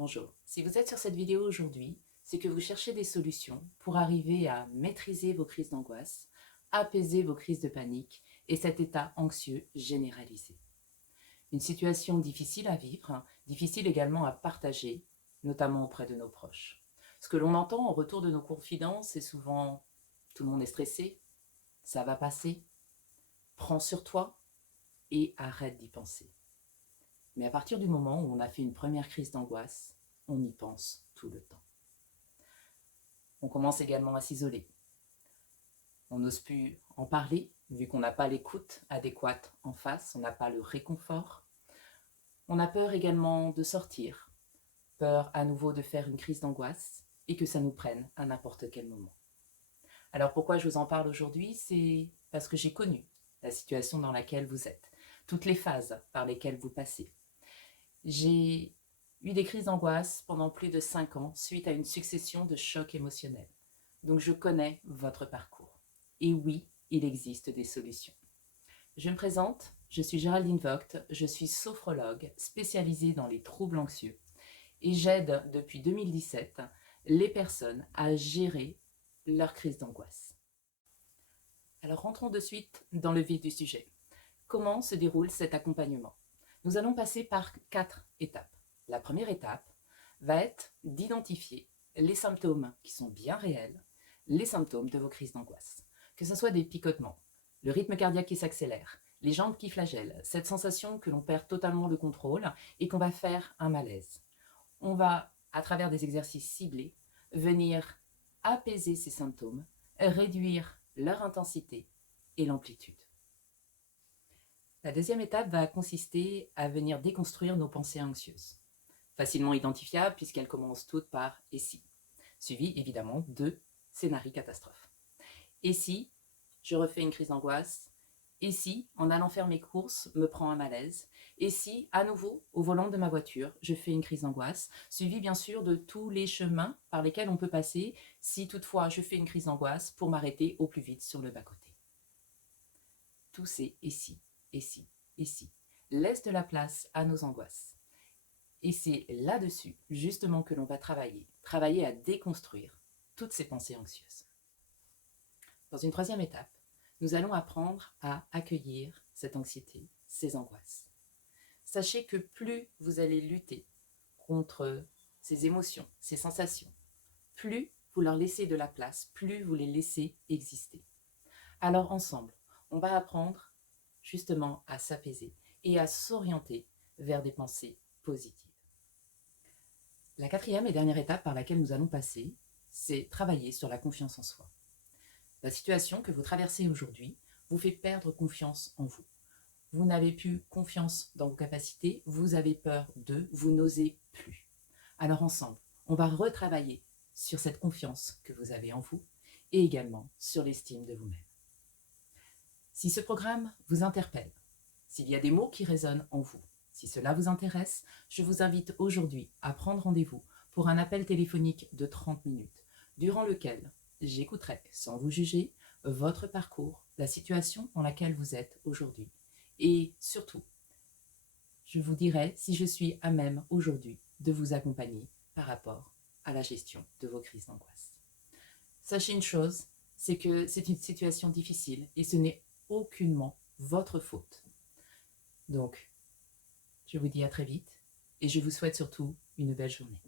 Bonjour, si vous êtes sur cette vidéo aujourd'hui, c'est que vous cherchez des solutions pour arriver à maîtriser vos crises d'angoisse, apaiser vos crises de panique et cet état anxieux généralisé. Une situation difficile à vivre, difficile également à partager, notamment auprès de nos proches. Ce que l'on entend en retour de nos confidences, c'est souvent « tout le monde est stressé, ça va passer, prends sur toi et arrête d'y penser ». Mais à partir du moment où on a fait une première crise d'angoisse, on y pense tout le temps. On commence également à s'isoler. On n'ose plus en parler, vu qu'on n'a pas l'écoute adéquate en face, on n'a pas le réconfort. On a peur également de sortir, peur à nouveau de faire une crise d'angoisse et que ça nous prenne à n'importe quel moment. Alors pourquoi je vous en parle aujourd'hui? C'est parce que j'ai connu la situation dans laquelle vous êtes, toutes les phases par lesquelles vous passez. J'ai eu des crises d'angoisse pendant plus de 5 ans suite à une succession de chocs émotionnels. Donc je connais votre parcours. Et oui, il existe des solutions. Je me présente, je suis Géraldine Vogt, je suis sophrologue spécialisée dans les troubles anxieux et j'aide depuis 2017 les personnes à gérer leur crise d'angoisse. Alors rentrons de suite dans le vif du sujet. Comment se déroule cet accompagnement? Nous allons passer par 4 étapes. La première étape va être d'identifier les symptômes qui sont bien réels, les symptômes de vos crises d'angoisse. Que ce soit des picotements, le rythme cardiaque qui s'accélère, les jambes qui flagellent, cette sensation que l'on perd totalement le contrôle et qu'on va faire un malaise. On va, à travers des exercices ciblés, venir apaiser ces symptômes, réduire leur intensité et l'amplitude. La deuxième étape va consister à venir déconstruire nos pensées anxieuses, facilement identifiables puisqu'elles commencent toutes par « et si », suivi évidemment de scénarii catastrophes. Et si je refais une crise d'angoisse? Et si, en allant faire mes courses, me prend un malaise? Et si, à nouveau, au volant de ma voiture, je fais une crise d'angoisse, suivi bien sûr de tous les chemins par lesquels on peut passer si toutefois je fais une crise d'angoisse pour m'arrêter au plus vite sur le bas-côté. Tous ces « et si ». Et si, et si, laisse de la place à nos angoisses. Et c'est là-dessus, justement, que l'on va travailler à déconstruire toutes ces pensées anxieuses. Dans une troisième étape, nous allons apprendre à accueillir cette anxiété, ces angoisses. Sachez que plus vous allez lutter contre ces émotions, ces sensations, plus vous leur laissez de la place, plus vous les laissez exister. Alors ensemble, on va apprendre justement à s'apaiser et à s'orienter vers des pensées positives. La quatrième et dernière étape par laquelle nous allons passer, c'est travailler sur la confiance en soi. La situation que vous traversez aujourd'hui vous fait perdre confiance en vous. Vous n'avez plus confiance dans vos capacités, vous avez peur d'eux, vous n'osez plus. Alors ensemble, on va retravailler sur cette confiance que vous avez en vous et également sur l'estime de vous-même. Si ce programme vous interpelle, s'il y a des mots qui résonnent en vous, si cela vous intéresse, je vous invite aujourd'hui à prendre rendez-vous pour un appel téléphonique de 30 minutes, durant lequel j'écouterai, sans vous juger, votre parcours, la situation dans laquelle vous êtes aujourd'hui. Et surtout, je vous dirai si je suis à même aujourd'hui de vous accompagner par rapport à la gestion de vos crises d'angoisse. Sachez une chose, c'est que c'est une situation difficile et ce n'est aucunement votre faute. Donc, je vous dis à très vite et je vous souhaite surtout une belle journée.